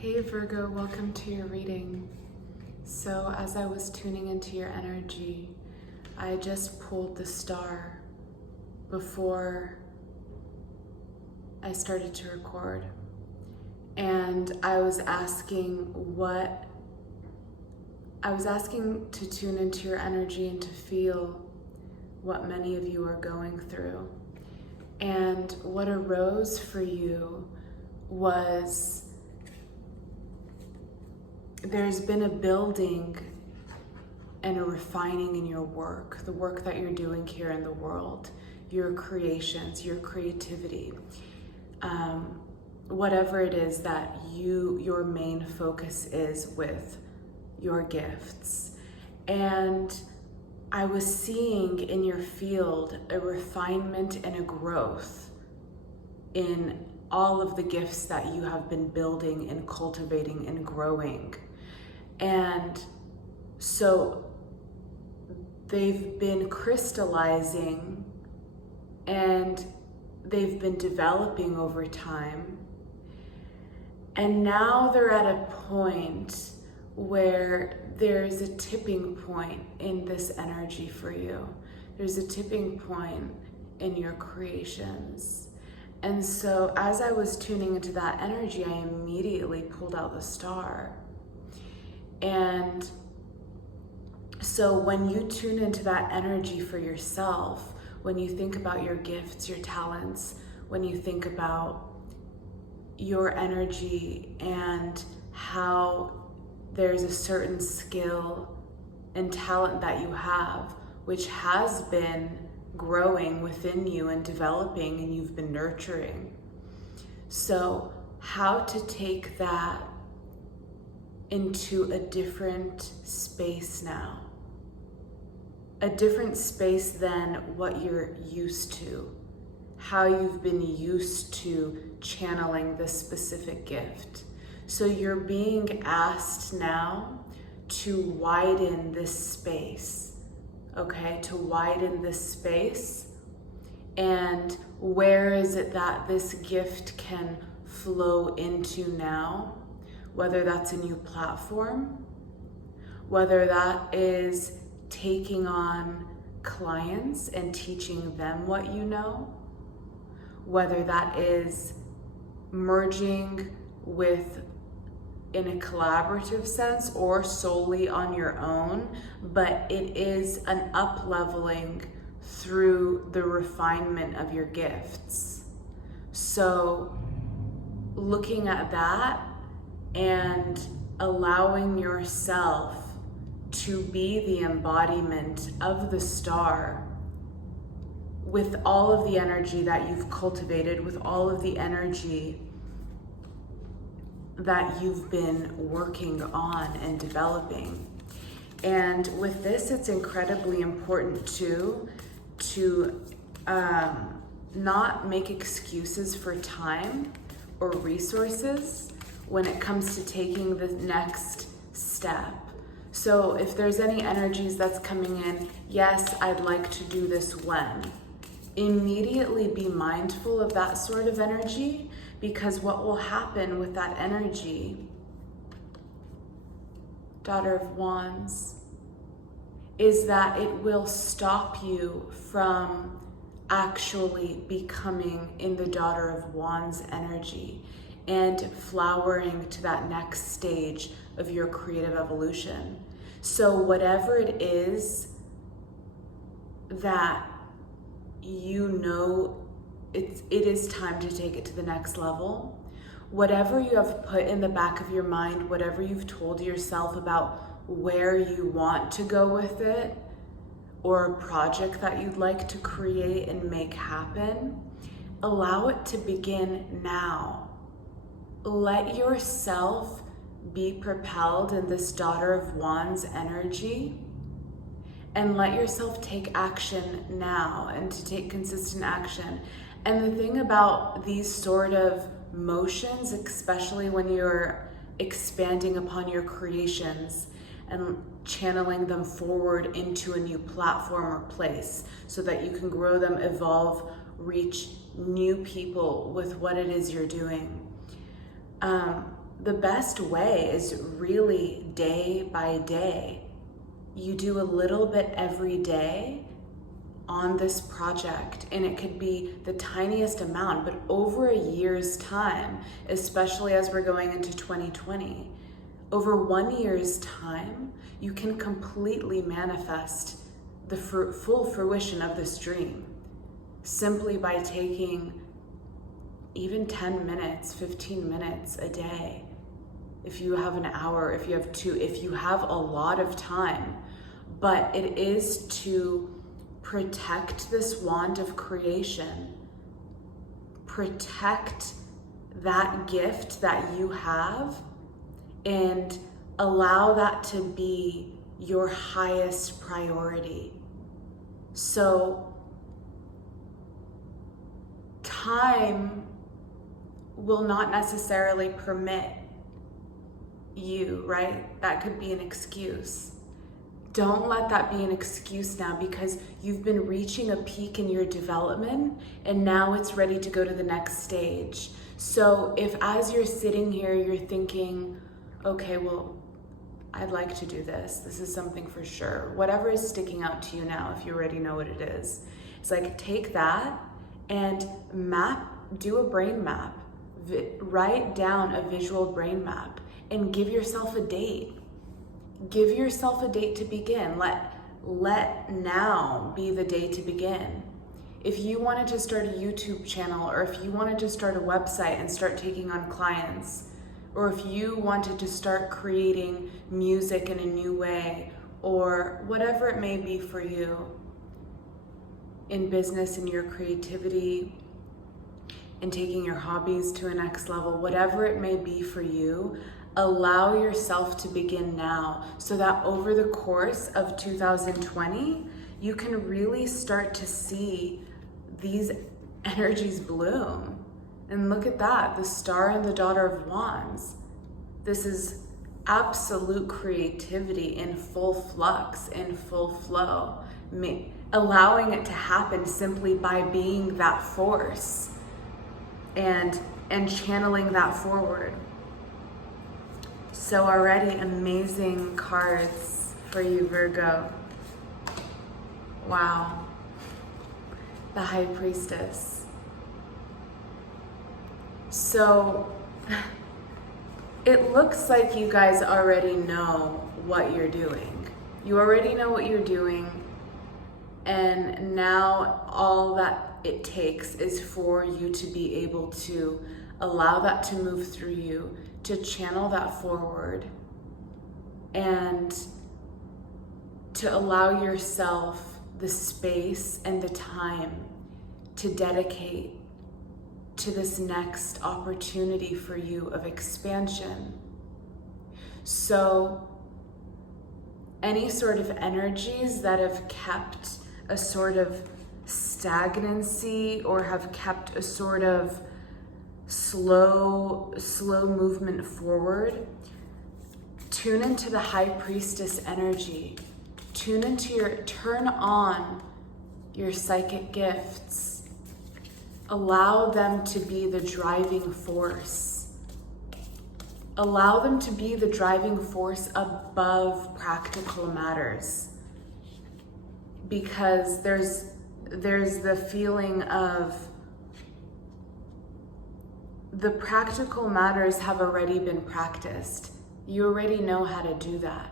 Hey Virgo, welcome to your reading. So as I was tuning into your energy, I just pulled the star before I started to record. And I was asking to tune into your energy and to feel what many of you are going through. And what arose for you was there's been a building and a refining in your work, the work that you're doing here in the world, your creations, your creativity, whatever it is that your main focus is with your gifts. And I was seeing in your field a refinement and a growth in all of the gifts that you have been building and cultivating and growing. And so they've been crystallizing and they've been developing over time. And now they're at a point where there's a tipping point in this energy for you. There's a tipping point in your creations. And so as I was tuning into that energy, I immediately pulled out the star. And so when you tune into that energy for yourself, when you think about your gifts, your talents, when you think about your energy and how there's a certain skill and talent that you have, which has been growing within you and developing, and you've been nurturing. So how to take that into a different space now, a different space than what you're used to, how you've been used to channeling this specific gift. So you're being asked now to widen this space, okay? To widen this space. And where is it that this gift can flow into now? Whether that's a new platform, whether that is taking on clients and teaching them what you know, whether that is merging with in a collaborative sense or solely on your own, but it is an up-leveling through the refinement of your gifts. So looking at that and allowing yourself to be the embodiment of the star with all of the energy that you've cultivated, with all of the energy that you've been working on and developing. And with this, it's incredibly important too to not make excuses for time or resources when it comes to taking the next step. So if there's any energies that's coming in, yes, I'd like to do this when. Immediately be mindful of that sort of energy, because what will happen with that energy, Daughter of Wands, is that it will stop you from actually becoming in the Daughter of Wands energy and flowering to that next stage of your creative evolution. So whatever it is that you know it is time to take it to the next level, whatever you have put in the back of your mind, whatever you've told yourself about where you want to go with it, or a project that you'd like to create and make happen, allow it to begin now. Let yourself be propelled in this Daughter of Wands energy, and let yourself take action now, and to take consistent action. And the thing about these sort of motions, especially when you're expanding upon your creations and channeling them forward into a new platform or place so that you can grow them, evolve, reach new people with what it is you're doing. the best way is really day by day. You do a little bit every day on this project, and it could be the tiniest amount, but over a year's time, especially as we're going into 2020, over 1 year's time, you can completely manifest the full fruition of this dream simply by taking even 10 minutes, 15 minutes a day. If you have an hour, if you have two, if you have a lot of time, but it is to protect this wand of creation, protect that gift that you have, and allow that to be your highest priority. So time will not necessarily permit you, right? That could be an excuse. Don't let that be an excuse now, because you've been reaching a peak in your development and now it's ready to go to the next stage. So if as you're sitting here, you're thinking, okay, well, I'd like to do this. This is something for sure. Whatever is sticking out to you now, if you already know what it is, it's like, take that and do a brain map, write down a visual brain map and give yourself a date. Give yourself a date to begin. Let now be the day to begin. If you wanted to start a YouTube channel, or if you wanted to start a website and start taking on clients, or if you wanted to start creating music in a new way, or whatever it may be for you in business, in your creativity, in taking your hobbies to a next level, whatever it may be for you, allow yourself to begin now, so that over the course of 2020, you can really start to see these energies bloom. And look at that, the Star and the Daughter of Wands. This is absolute creativity in full flux, in full flow. Allowing it to happen simply by being that force and channeling that forward. So already amazing cards for you, Virgo. Wow. The High Priestess. So it looks like you guys already know what you're doing. You already know what you're doing. And now all that it takes is for you to be able to allow that to move through you, to channel that forward, and to allow yourself the space and the time to dedicate to this next opportunity for you of expansion. So any sort of energies that have kept a sort of stagnancy or have kept a sort of slow movement forward, tune into the High Priestess energy. Turn on your psychic gifts. Allow them to be the driving force. Allow them to be the driving force above practical matters. Because there's the feeling of the practical matters have already been practiced. You already know how to do that.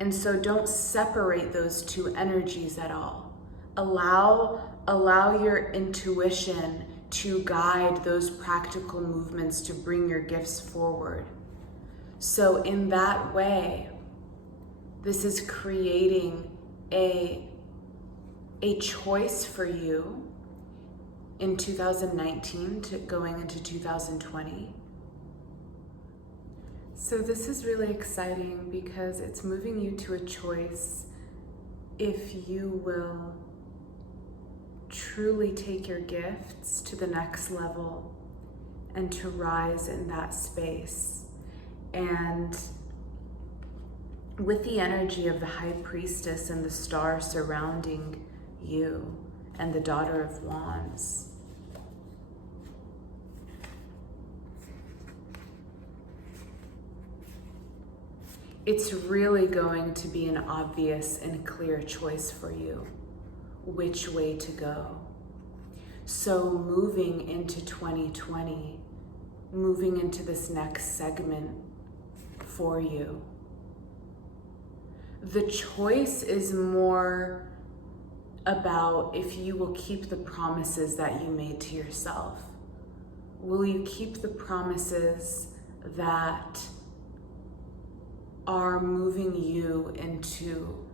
And so don't separate those two energies at all. Allow your intuition to guide those practical movements to bring your gifts forward. So in that way, this is creating a choice for you in 2019 to going into 2020. So this is really exciting because it's moving you to a choice if you will truly take your gifts to the next level and to rise in that space. And with the energy of the High Priestess and the Star surrounding you and the Daughter of Wands, it's really going to be an obvious and clear choice for you which way to go. So moving into 2020, moving into this next segment for you, the choice is more about if you will keep the promises that you made to yourself. Will you keep the promises that are moving you into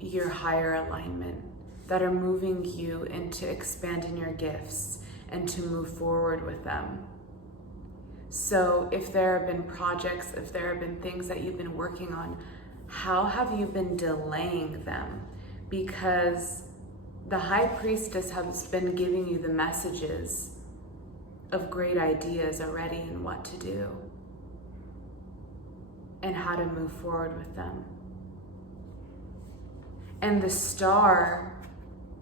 your higher alignment, that are moving you into expanding your gifts and to move forward with them? So if there have been projects, if there have been things that you've been working on, how have you been delaying them? Because the High Priestess has been giving you the messages of great ideas already and what to do and how to move forward with them. And the Star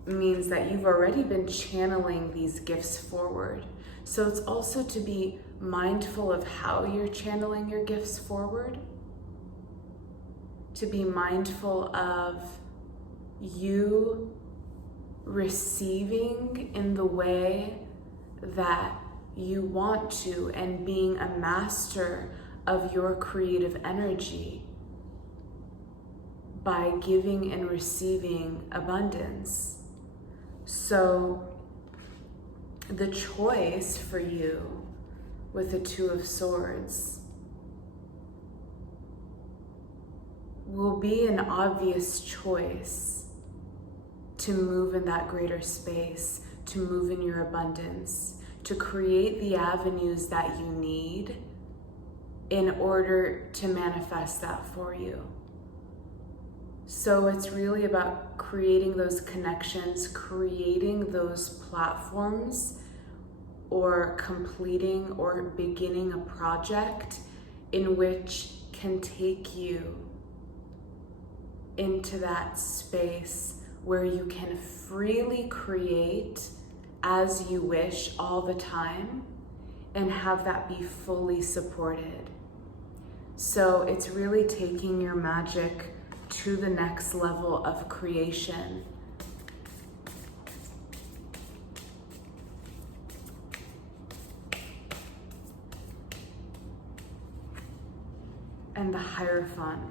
means that you've already been channeling these gifts forward. So it's also to be mindful of how you're channeling your gifts forward, to be mindful of you receiving in the way that you want to, and being a master of your creative energy by giving and receiving abundance. So the choice for you with the Two of Swords will be an obvious choice to move in that greater space, to move in your abundance, to create the avenues that you need in order to manifest that for you. So it's really about creating those connections, creating those platforms, or completing or beginning a project in which can take you into that space where you can freely create as you wish all the time and have that be fully supported. So it's really taking your magic to the next level of creation. And the Hierophant.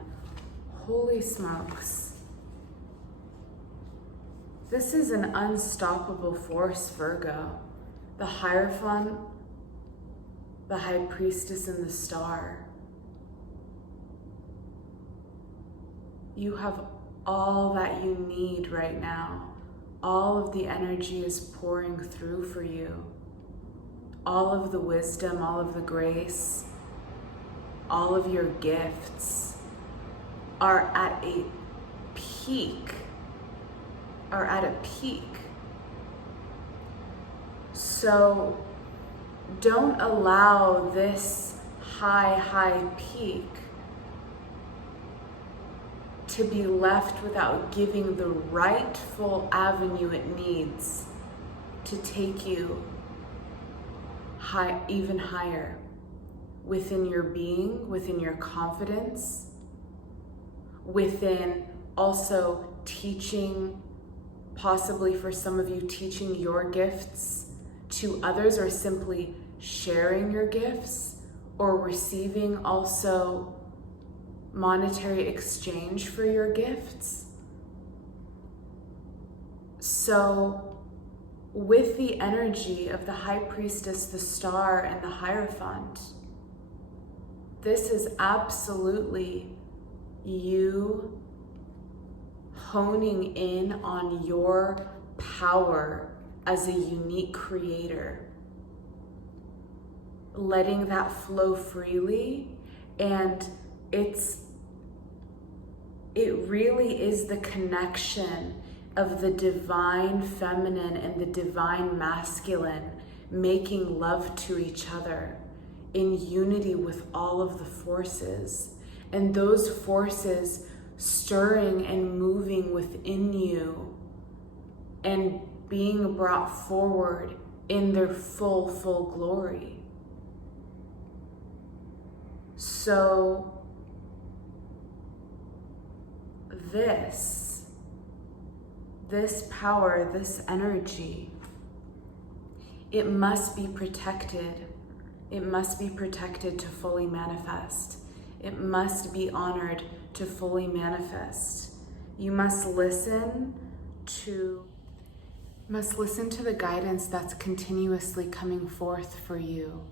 Holy smokes. This is an unstoppable force, Virgo. The Hierophant, the High Priestess, and the Star. You have all that you need right now. All of the energy is pouring through for you. All of the wisdom, all of the grace, all of your gifts are at a peak. So don't allow this high peak to be left without giving the rightful avenue it needs to take you high, even higher within your being, within your confidence, within also teaching, possibly for some of you, teaching your gifts to others, or simply sharing your gifts, or receiving also monetary exchange for your gifts. So with the energy of the High Priestess, the Star, and the Hierophant, this is absolutely you honing in on your power as a unique creator, letting that flow freely. And it really is the connection of the divine feminine and the divine masculine making love to each other in unity with all of the forces, and those forces stirring and moving within you and being brought forward in their full glory. So this power, this energy, it must be protected. It must be protected to fully manifest. It must be honored to fully manifest. You must listen to the guidance that's continuously coming forth for you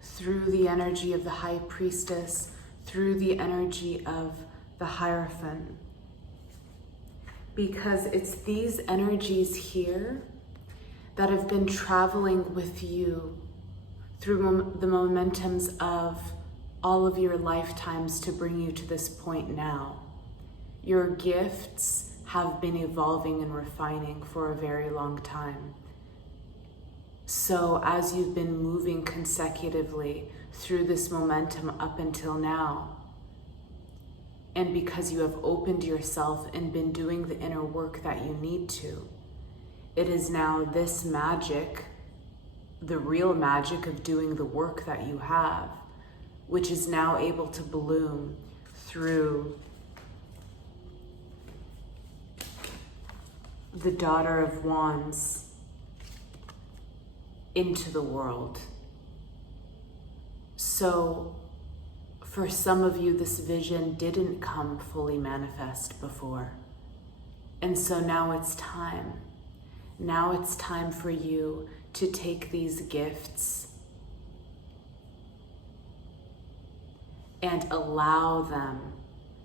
through the energy of the High Priestess, through the energy of the Hierophant. Because it's these energies here that have been traveling with you through the momentums of all of your lifetimes to bring you to this point now. Your gifts have been evolving and refining for a very long time. So as you've been moving consecutively through this momentum up until now, and because you have opened yourself and been doing the inner work that you need to, it is now this magic, the real magic of doing the work that you have, which is now able to bloom through the Daughter of Wands into the world. So for some of you, this vision didn't come fully manifest before. And so now it's time. Now it's time for you to take these gifts and allow them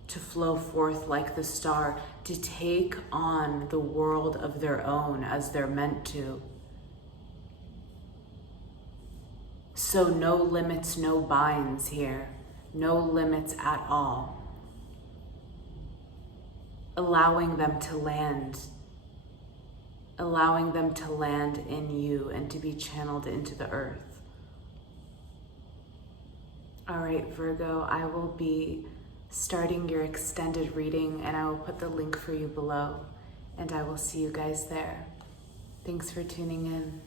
to flow forth like the star, to take on the world of their own as they're meant to. So no limits, no binds here, no limits at all. Allowing them to land in you and to be channeled into the earth. All right, Virgo, I will be starting your extended reading, and I will put the link for you below, and I will see you guys there. Thanks for tuning in.